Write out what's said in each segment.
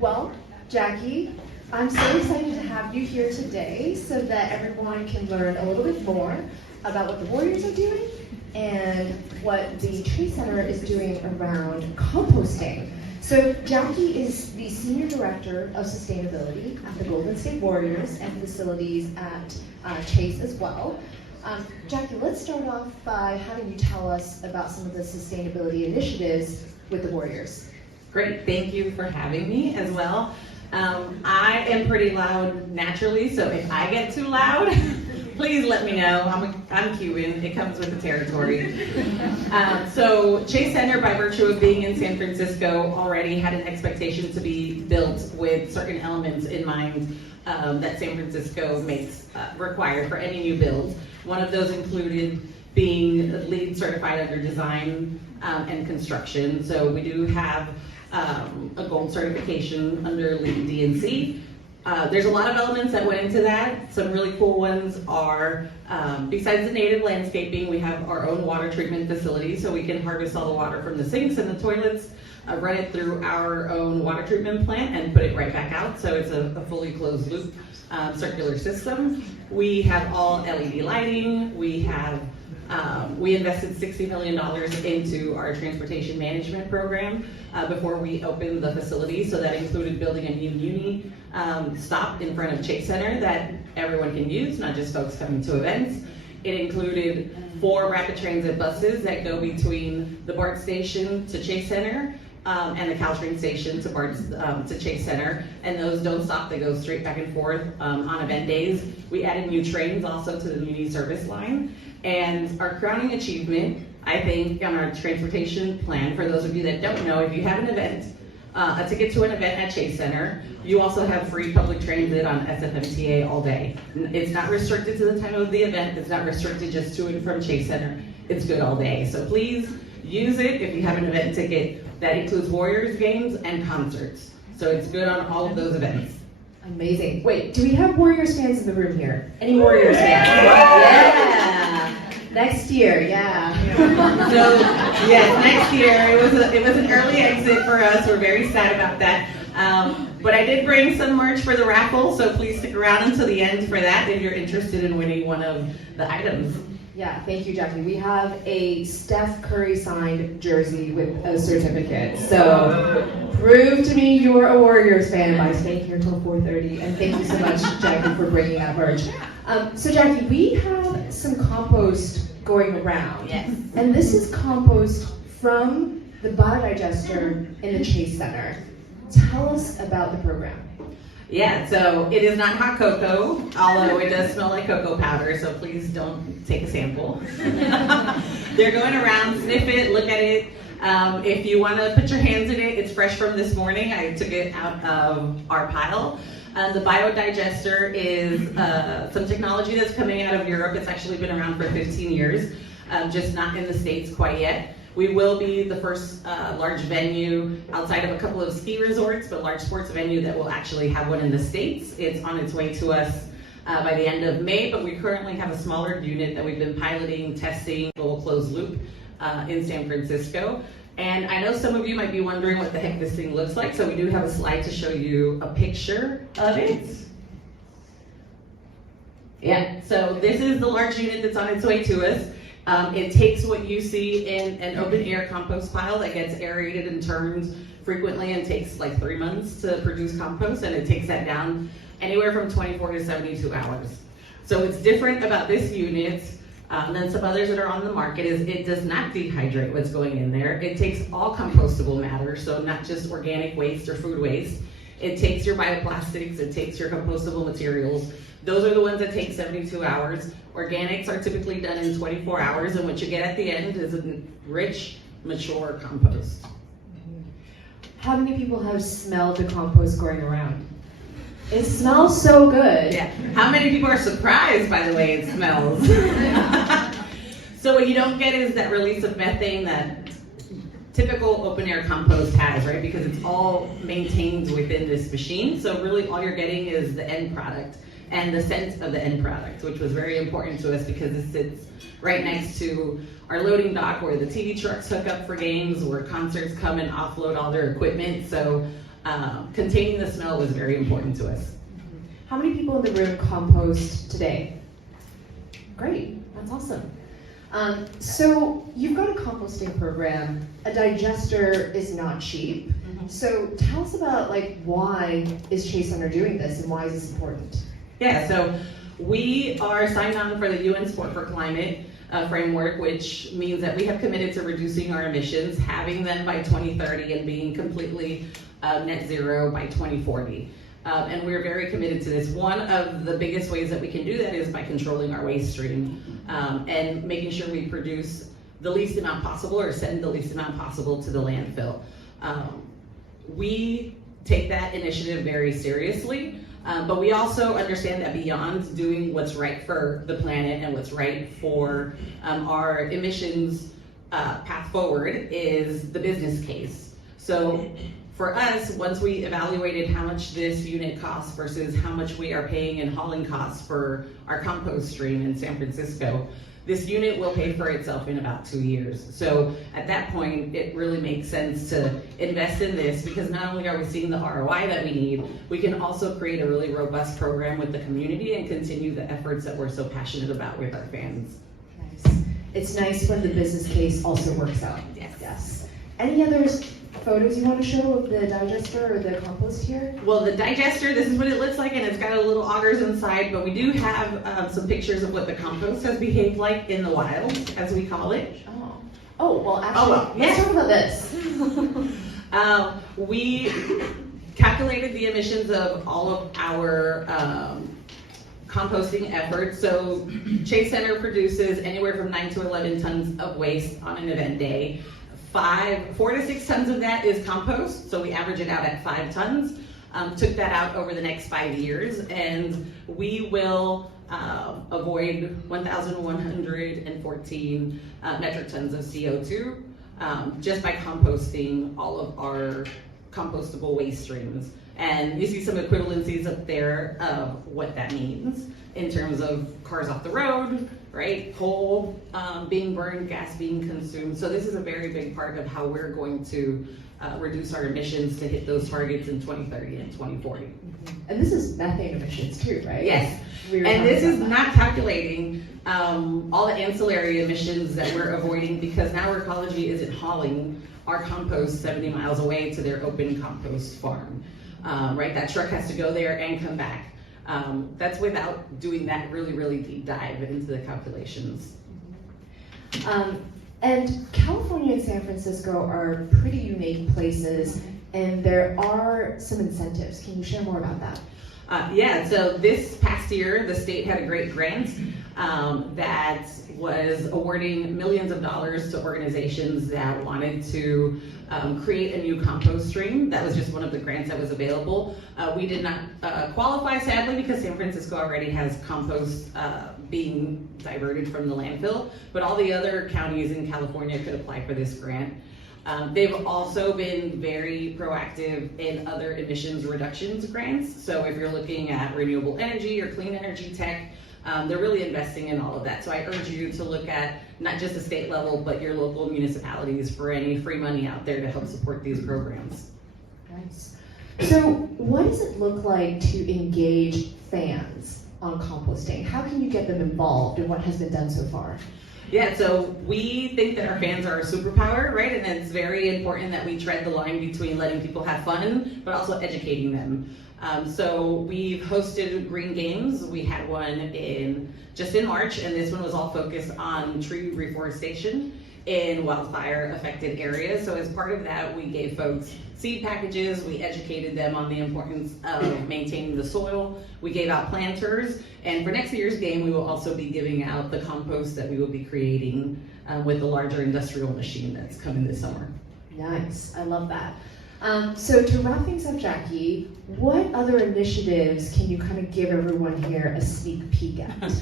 Well, Jackie, I'm so excited to have you here today so that everyone can learn a little bit more about what the Warriors are doing and what the Trade Center is doing around composting. So Jackie is the Senior Director of Sustainability at the Golden State Warriors and facilities at Chase as well. Jackie, let's start off by having you tell us about some of the sustainability initiatives with the Warriors. Great, thank you for having me as well. I am pretty loud naturally, so if I get too loud, please let me know. I'm Cuban, it comes with the territory. So Chase Center, by virtue of being in San Francisco, already had an expectation to be built with certain elements in mind that San Francisco makes required for any new build. One of those included being LEED certified under design and construction. So we do have a gold certification under LEED D&C. There's a lot of elements that went into that. Some really cool ones are, besides the native landscaping, we have our own water treatment facility, so we can harvest all the water from the sinks and the toilets, run it through our own water treatment plant, and put it right back out. So it's a fully closed loop circular system. We have all LED lighting. We have we invested $60 million into our transportation management program before we opened the facility. So that included building a new uni stop in front of Chase Center that everyone can use, not just folks coming to events. It included 4 rapid transit buses that go between the BART station to Chase Center and the Caltrain station to Chase Center, and those don't stop, they go straight back and forth on event days. We added new trains also to the Newbie service line, and our crowning achievement, I think, on our transportation plan, for those of you that don't know, if you have an event, a ticket to an event at Chase Center, you also have free public transit on SFMTA all day. It's not restricted to the time of the event, it's not restricted just to and from Chase Center, it's good all day. So please use it if you have an event ticket. That includes Warriors games and concerts. So it's good on all of those events. Amazing. Wait, do we have Warriors fans in the room here? Any Warriors fans? Yeah. Next year, yeah. So yes, next year it was an early exit for us. We're very sad about that. But I did bring some merch for the raffle, so please stick around until the end for that if you're interested in winning one of the items. Yeah, thank you, Jackie. We have a Steph Curry signed jersey with a certificate. So prove to me you're a Warriors fan by staying here till 4:30. And thank you so much, Jackie, for bringing that merch. So Jackie, we have some compost going around. Yes. And this is compost from the biodigester in the Chase Center. Tell us about the program. Yeah, so it is not hot cocoa, although it does smell like cocoa powder, so please don't take a sample. They're going around, sniff it, look at it. If you want to put your hands in it, it's fresh from this morning. I took it out of our pile. The biodigester is some technology that's coming out of Europe. It's actually been around for 15 years, just not in the States quite yet. We will be the first large venue outside of a couple of ski resorts, but large sports venue that will actually have one in the States. It's on its way to us by the end of May, but we currently have a smaller unit that we've been piloting, testing, full closed loop in San Francisco. And I know some of you might be wondering what the heck this thing looks like, so we do have a slide to show you a picture of it. Yeah, so this is the large unit that's on its way to us. It takes what you see in an open air compost pile that gets aerated and turned frequently and takes like 3 months to produce compost, and it takes that down anywhere from 24 to 72 hours. So what's different about this unit than some others that are on the market is it does not dehydrate what's going in there. It takes all compostable matter, so not just organic waste or food waste. It takes your bioplastics, it takes your compostable materials. Those are the ones that take 72 hours. Organics are typically done in 24 hours, and what you get at the end is a rich, mature compost. How many people have smelled the compost going around? It smells so good. Yeah. How many people are surprised by the way it smells? So what you don't get is that release of methane that typical open air compost has, right? Because it's all maintained within this machine. So really all you're getting is the end product and the scent of the end product, which was very important to us because it sits right next to our loading dock where the TV trucks hook up for games, where concerts come and offload all their equipment. So containing the smell was very important to us. How many people in the room compost today? Great, that's awesome. So you've got a composting program. A digester is not cheap. So tell us about why is Chase Center doing this and why is this important? Yeah, so we are signed on for the UN Sport for Climate framework, which means that we have committed to reducing our emissions, having them by 2030 and being completely net zero by 2040. And we're very committed to this. One of the biggest ways that we can do that is by controlling our waste stream and making sure we produce the least amount possible or send the least amount possible to the landfill. We take that initiative very seriously, but we also understand that beyond doing what's right for the planet and what's right for our emissions path forward is the business case. So for us, once we evaluated how much this unit costs versus how much we are paying in hauling costs for our compost stream in San Francisco, this unit will pay for itself in about 2 years. So at that point, it really makes sense to invest in this because not only are we seeing the ROI that we need, we can also create a really robust program with the community and continue the efforts that we're so passionate about with our fans. Nice. It's nice when the business case also works out. Yes. Any other photos you want to show of the digester or the compost here? Well, the digester, this is what it looks like, and it's got a little augers inside, but we do have some pictures of what the compost has behaved like in the wild, as we call it. Well, actually, let's talk about this. We calculated the emissions of all of our composting efforts. So Chase Center produces anywhere from 9 to 11 tons of waste on an event day. 4 to 6 tons of that is compost, so we average it out at 5 tons. Took that out over the next 5 years, and we will avoid 1,114 metric tons of CO2 just by composting all of our compostable waste streams. And you see some equivalencies up there of what that means in terms of cars off the road, right? Coal being burned, gas being consumed. So this is a very big part of how we're going to reduce our emissions to hit those targets in 2030 and 2040. And this is methane emissions too, right? Yes. And this is not calculating all the ancillary emissions that we're avoiding because now Ecology isn't hauling our compost 70 miles away to their open compost farm. Right? That truck has to go there and come back. That's without doing that really, really deep dive into the calculations. And California and San Francisco are pretty unique places, and there are some incentives. Can you share more about that? So this past year, the state had a great grant that was awarding millions of dollars to organizations that wanted to create a new compost stream. That was just one of the grants that was available. We did not qualify, sadly, because San Francisco already has compost being diverted from the landfill, but all the other counties in California could apply for this grant. They've also been very proactive in other emissions reductions grants. So if you're looking at renewable energy or clean energy tech, they're really investing in all of that. So I urge you to look at not just the state level, but your local municipalities for any free money out there to help support these programs. Nice. So what does it look like to engage fans on composting? How can you get them involved and what has been done so far? Yeah, so we think that our fans are our superpower, right? And it's very important that we tread the line between letting people have fun, but also educating them. So we've hosted green games. We had one just in March, and this one was all focused on tree reforestation in wildfire affected areas. So as part of that, we gave folks seed packages, we educated them on the importance of maintaining the soil, we gave out planters, and for next year's game, we will also be giving out the compost that we will be creating with the larger industrial machine that's coming this summer. Nice, I love that. So to wrap things up, Jackie, what other initiatives can you kind of give everyone here a sneak peek at?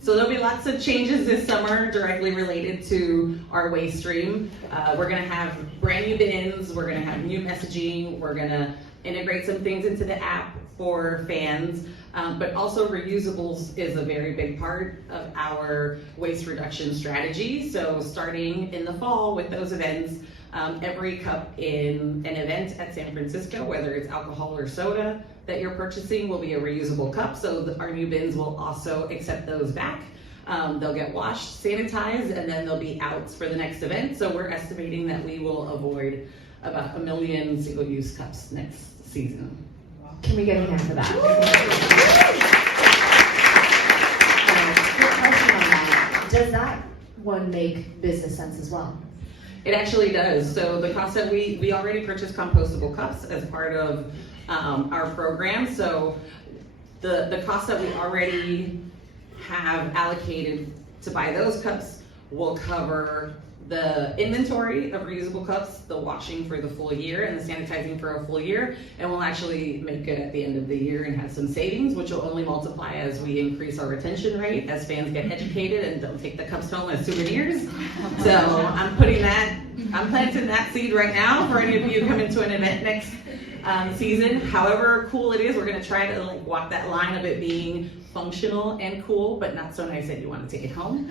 So there'll be lots of changes this summer directly related to our waste stream. We're gonna have brand new bins, we're gonna have new messaging, we're gonna integrate some things into the app for fans, but also reusables is a very big part of our waste reduction strategy. So starting in the fall with those events, Every cup in an event at San Francisco, whether it's alcohol or soda that you're purchasing, will be a reusable cup. So our new bins will also accept those back. They'll get washed, sanitized, and then they'll be out for the next event. So we're estimating that we will avoid about 1 million single-use cups next season. Can we get a hand for that? Quick question on that. Does that one make business sense as well? It actually does. So the cost that we already purchased compostable cups as part of our program. So the cost that we already have allocated to buy those cups will cover the inventory of reusable cups, the washing for the full year, and the sanitizing for a full year, and we'll actually make good at the end of the year and have some savings, which will only multiply as we increase our retention rate, as fans get educated and don't take the cups home as souvenirs. So I'm planting that seed right now for any of you who come into an event next season. However cool it is, we're gonna try to walk that line of it being functional and cool, but not so nice that you want to take it home.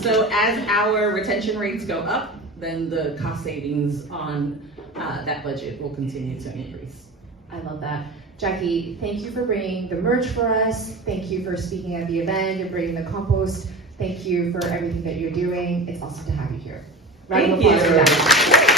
So as our retention rates go up, then the cost savings on that budget will continue to increase. I love that. Jackie, thank you for bringing the merch for us. Thank you for speaking at the event. You're bringing the compost. Thank you for everything that you're doing. It's awesome to have you here. Round of applause for that.